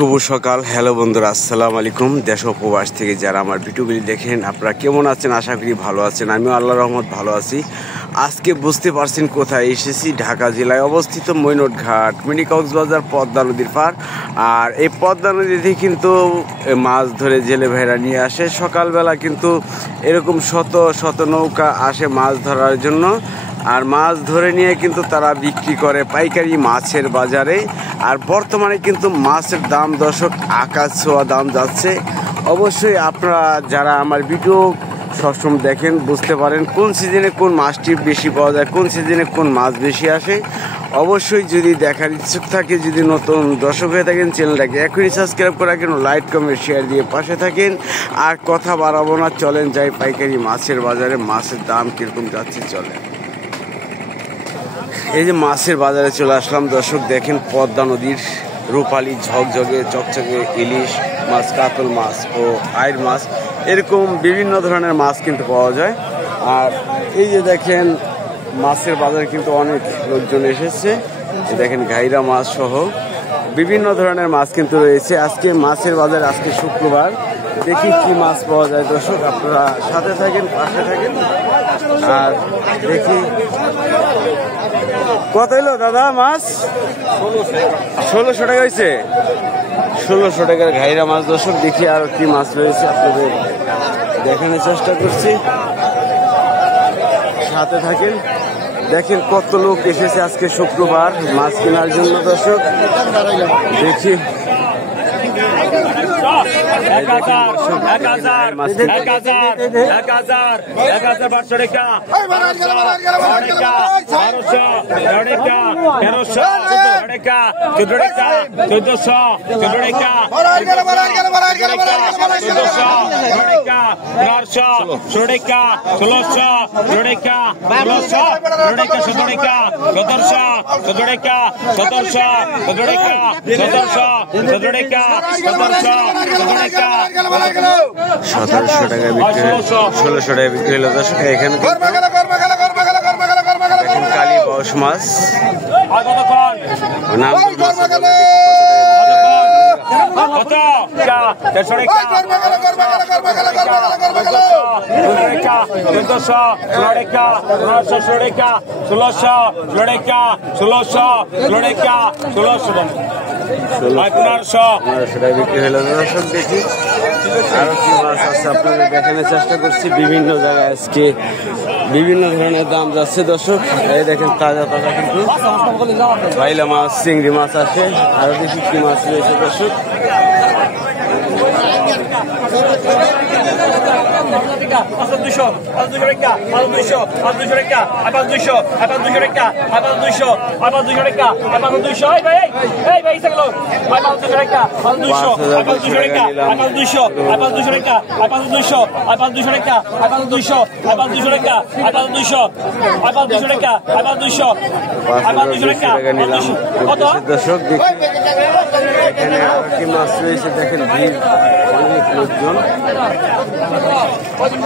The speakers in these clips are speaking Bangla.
শুভ সকাল। হ্যালো বন্ধুরা, আসসালামু আলাইকুম। দেশ ও প্রবাস থেকে যারা আমার ভিডিওগুলি দেখেন আপনারা কেমন আছেন? আশা করি ভালো আছেন। আমিও আল্লাহর রহমত ভালো আছি। আজকে বুঝতে পারছেন কোথায় এসেছি। ঢাকা জেলায় অবস্থিত মৈনট ঘাট, মিনি কক্সবাজার, পদ্মা নদীর পার। আর এই পদ্মা নদীতে কিন্তু মাছ ধরে জেলে ভাইরা নিয়ে আসে। সকালবেলা কিন্তু এরকম শত শত নৌকা আসে মাছ ধরার জন্য। আর মাছ ধরে নিয়ে কিন্তু তারা বিক্রি করে পাইকারি মাছের বাজারে। আর বর্তমানে কিন্তু মাছের দাম দর্শক আকাশ ছোঁয়া দাম যাচ্ছে। অবশ্যই আপনারা যারা আমার ভিডিও সবসময় দেখেন বুঝতে পারেন কোন সিজনে কোন মাছটি বেশি পাওয়া যায়, কোন সিজনে কোন মাছ বেশি আসে। অবশ্যই যদি দেখার ইচ্ছুক থাকে, যদি নতুন দর্শক হয়ে থাকেন চ্যানেলটাকে এখনই সাবস্ক্রাইব করে রাখেন, লাইক কমেন্ট শেয়ার দিয়ে পাশে থাকেন। আর কথা বাড়াবো না, চলেন যাই পাইকারি মাছের বাজারে মাছের দাম কীরকম যাচ্ছে চলেন। এই যে মাছের বাজারে চলে আসলাম দর্শক, দেখেন পদ্মা নদীর রূপালী ঝকঝকে চকচকে ইলিশ মাছ, কাতল মাছ ও আইর মাছ, এরকম বিভিন্ন ধরনের মাছ কিন্তু পাওয়া যায়। আর এই যে দেখেন মাছের বাজারে কিন্তু অনেক লোকজন এসেছে। দেখেন ঘাইরা মাছ সহ বিভিন্ন ধরনের মাছ কিন্তু রয়েছে। আজকে মাছের বাজার, আজকে শুক্রবার। দেখি কি মাছ পাওয়া যায় দর্শক, আপনারা সাথে থাকেন, পাশে থাকেন। আর দেখি কত এলো দাদা মাছ? 1600 টাকা হয়েছে। 1600 টাকার ঘাইরা মাছ দর্শক। দেখি আর কি মাছ রয়েছে আপনাদের দেখানোর চেষ্টা করছি, সাথে থাকেন। দেখেন কত লোক এসেছে আজকে শুক্রবার মাছ কেনার জন্য দর্শক। দেখি সতেরোশো টাকা বিক্রি, 1600 টাকা বিক্রি হলো দর্শক। এখানে কালী বাউস মাছ নাম বিক্রি হলো দর্শক। দেখি আরো কি মাছ আছে আপনাদের দেখানোর চেষ্টা করছি। বিভিন্ন জায়গায় আজকে বিভিন্ন ধরনের দাম যাচ্ছে দর্শক। এই দেখেন তাজা তাজা কিন্তু বাইলা মাছ, চিংড়ি মাছ আছে। আরো দেখি কি মাছ রয়েছে দর্শক। দর্শক এখানে আর কি মাছ রয়েছে দেখেন, ভিড় অনেক লোকজন। অনেক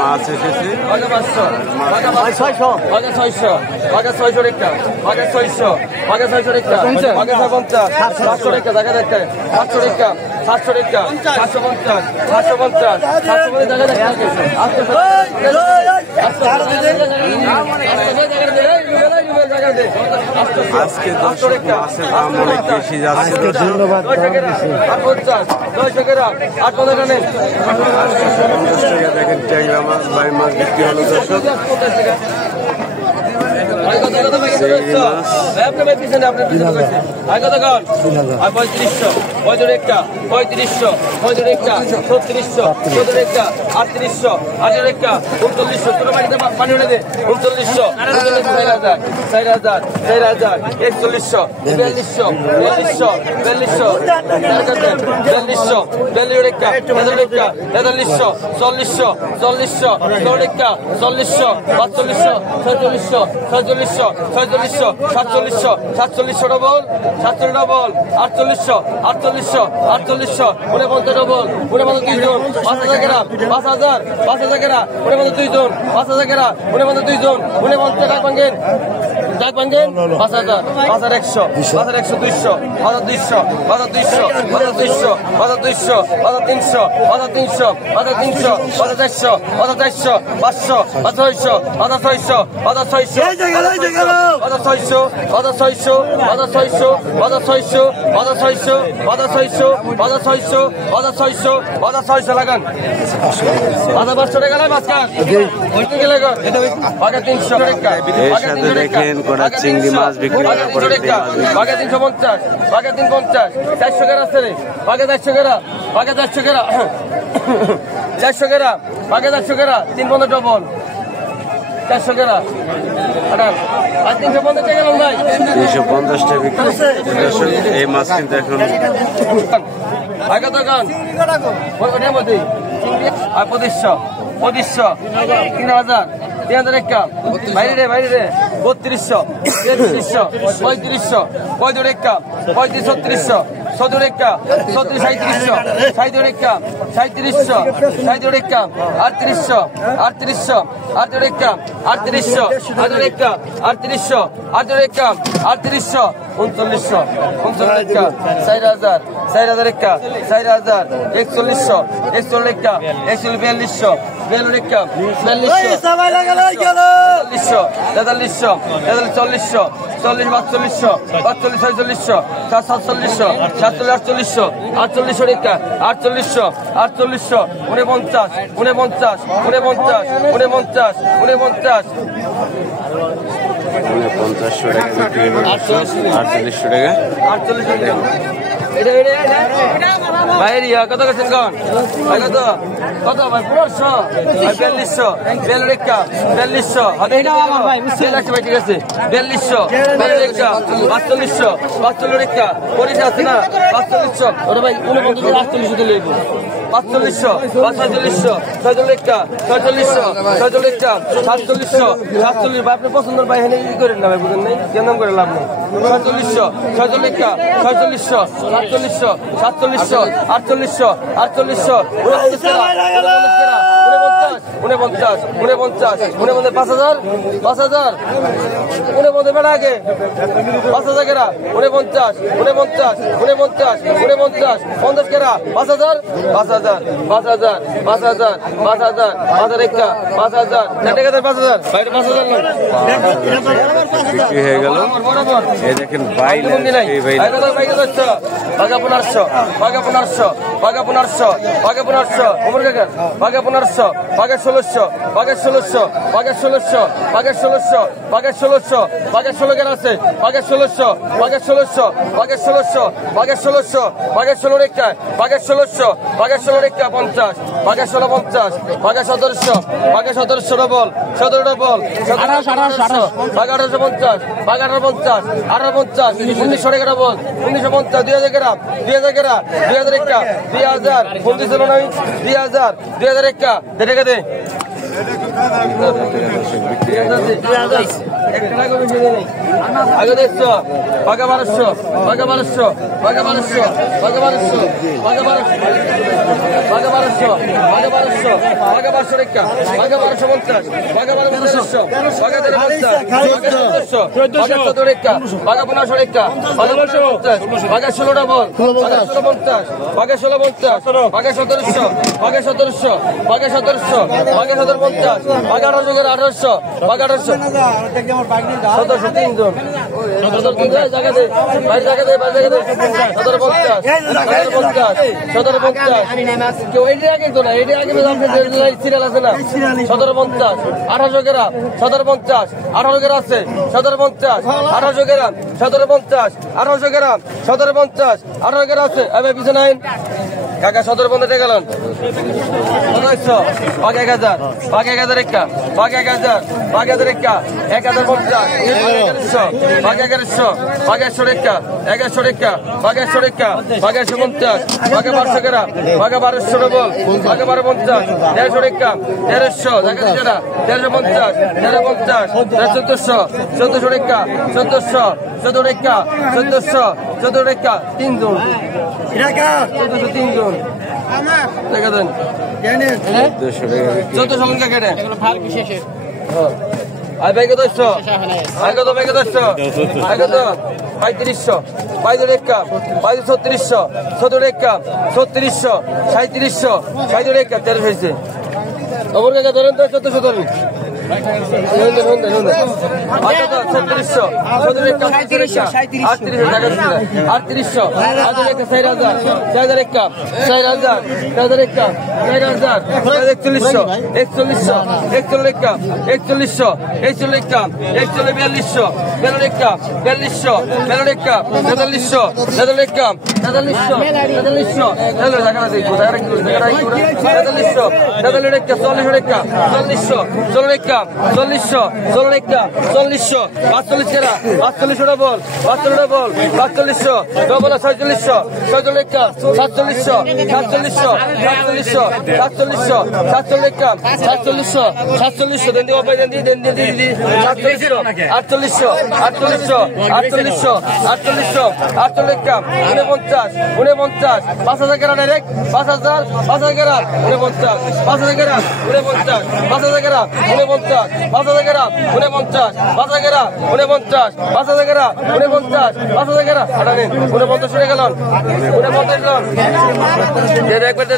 মাছ এসেছে। 600 আজকে দর্শক মাছের দাম অনেক বেশি যাচ্ছে। ধন্যবাদ। 50 টাকা দেখেন ট্যাংরা মাছ, বাই মাছ বিক্রি হলো দর্শক। ডবল 48 48 ডবল 2 জন 5000 গ্রাম 5000 5000 গ্রাম 2 জন 5000 গ্রাম 2 জন 50 টাকা ভাঙেন ডাক ভাঙ্গেন 5000 5100 5100 200 1200 1200 1200 1200 1300 1300 1300 1400 1400 500 500 600 লাগান 500 টাকা লাগে মাছকার গেলে বাঘে 300 টাকা এর সাথে দেখেন কটা চিংড়ি মাছ বিক্রি করা বাঘে 350 বাঘে 350 400 টাকা আছে রে বাঘে 400 টাকা বাঘে 400 টাকা 400 টাকা বাঘে 400 টাকা 350 ডবল 400 টাকা আর 350 টাকা গেল ভাই 350 টাকা বিক্রি এই মাছ কিন্তু এখন আগে দোকান ওটার মধ্যে আর 2500 3000 3000 টাকা বাইরে রে 3200 3300 3500 35 টাকা 35 3600 17 টাকা 37 3700 টাকা 3700 টাকা 3800 3800 টাকা 3800 টাকা 3800 3900 টাকা 4000 টাকা 4000 4100 টাকা 4200 টাকা 4200 40 42 47 48 টাকা 49 টাকা বাইরিয়া কত গেছেন কন কত ভাই 1500 4200 টাকা 4200 ভাই ঠিক আছে 4200 টাকা 4500 টাকা পরিচয় আছে না 4500 ওরে ভাই 49 দিলে 4500 4500 টাকা 4600 টাকা 47 ভাই আপনি পছন্দের ভাই হেনে কি করেন না ভাই বুঝেন নাই কেন করে লাভ নেই 4600 টাকা 4600 47 48 5000 বেড়া আগে 5000 কেরা 49 50 কেরা 5000 একা 5000 টাকা 5000 বাইরে 5000 বিক্রি হয়ে গেল এই দেখেন বাইলে এই বাইলে বাঘা 1500 ওমর কাকা বাঘা 1500 বাঘা 1600 বাঘা 16 কেন আছে বাঘা 16 টাকা বাঘা 16 টাকা 50 বাঘা 16 50 বাঘা 1700 ডবল 17 ডবল 1850 বাঘা 1850 1900 টাকা ডবল 1950 2000 গ্রাম 2000 টাকা 2000 ফোন দিছিল না 2000 টাকা টাকা দে আগে দেখছো বাঘা 1200 টাকা বাঘা 1200 টাকা 1250 বাঘা 1350 বাঘা 14 টাকা বাঘা 1500 টাকা বাঘা 16 ডবল বাঘা 1650 বাঘা 1700 বাঘা 1750 বাঘা 1800 বাঘা 17 তিনজন 17 জায়গা দে বাইরে জায়গা দে 1750 কেউ এইটা আগে তো না এইটা আগে সিরিয়াল আছে না 1750 1800 গ্রাম 1750 18 গ্রাম আছে 1750 1800 গ্রাম 1750 1800 গ্রাম 1750 18 গ্রাম আছে এবার পিছনে আইন কাকা 1750 টাকা গেলেন 1000 বাঘ 1000 টাকা বাঘ 1000 টাকা 1050 বাঘ 1100 বাঘ 100 টাকা 1100 টাকা বাঘ 100 টাকা বাঘ 150 বাঘ 1200 গ্রাম বাঘ 1200 ডবল বাঘ 1250 150 টাকা 1300 জায়গা দিছে না 1350 1400 টাকা 1400 টাকা 14 টাকা 3 জন টাকা 3 জন টাকা দেন 1400 টাকা কেটে এগুলো ফাল কি শেষে আর ভাই কত 3500 বাইদের একা 3600 17 একা 3600 3700 60 একা 13 হয়েছে খবর কাকা ধরেন তো 1400 ধরুন 3600 17 একা 3800 টাকা 3800 4000 একা 4000 একা 4000 4000 একা 4000 4100 4100 একা 4100 একা 4200 একা 4200 একা 4300 একা 4300 টাকা আছে কোথায় কি 4000 একা 40 একা 4400 একা 4400 একা 4400 45 কেরা 45 বল 45 ডবল 4600 একা 4700 একা 4700 দেন দিও ভাই দেন 4800 একা 49 5000 কেরা ডাইরেক্ট 5000 কেরা 49 5000 কেরা 49 5000 কেরা 49 5000 কেরা 49 5000 কেরা 49 5000 কেরা 49 5000 কেরা আড়ানে 49 শুনে গেল 49 গেল দে একবার দে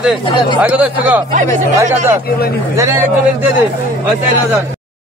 আগে 10 টাকা 1000 দে একজন দে 4000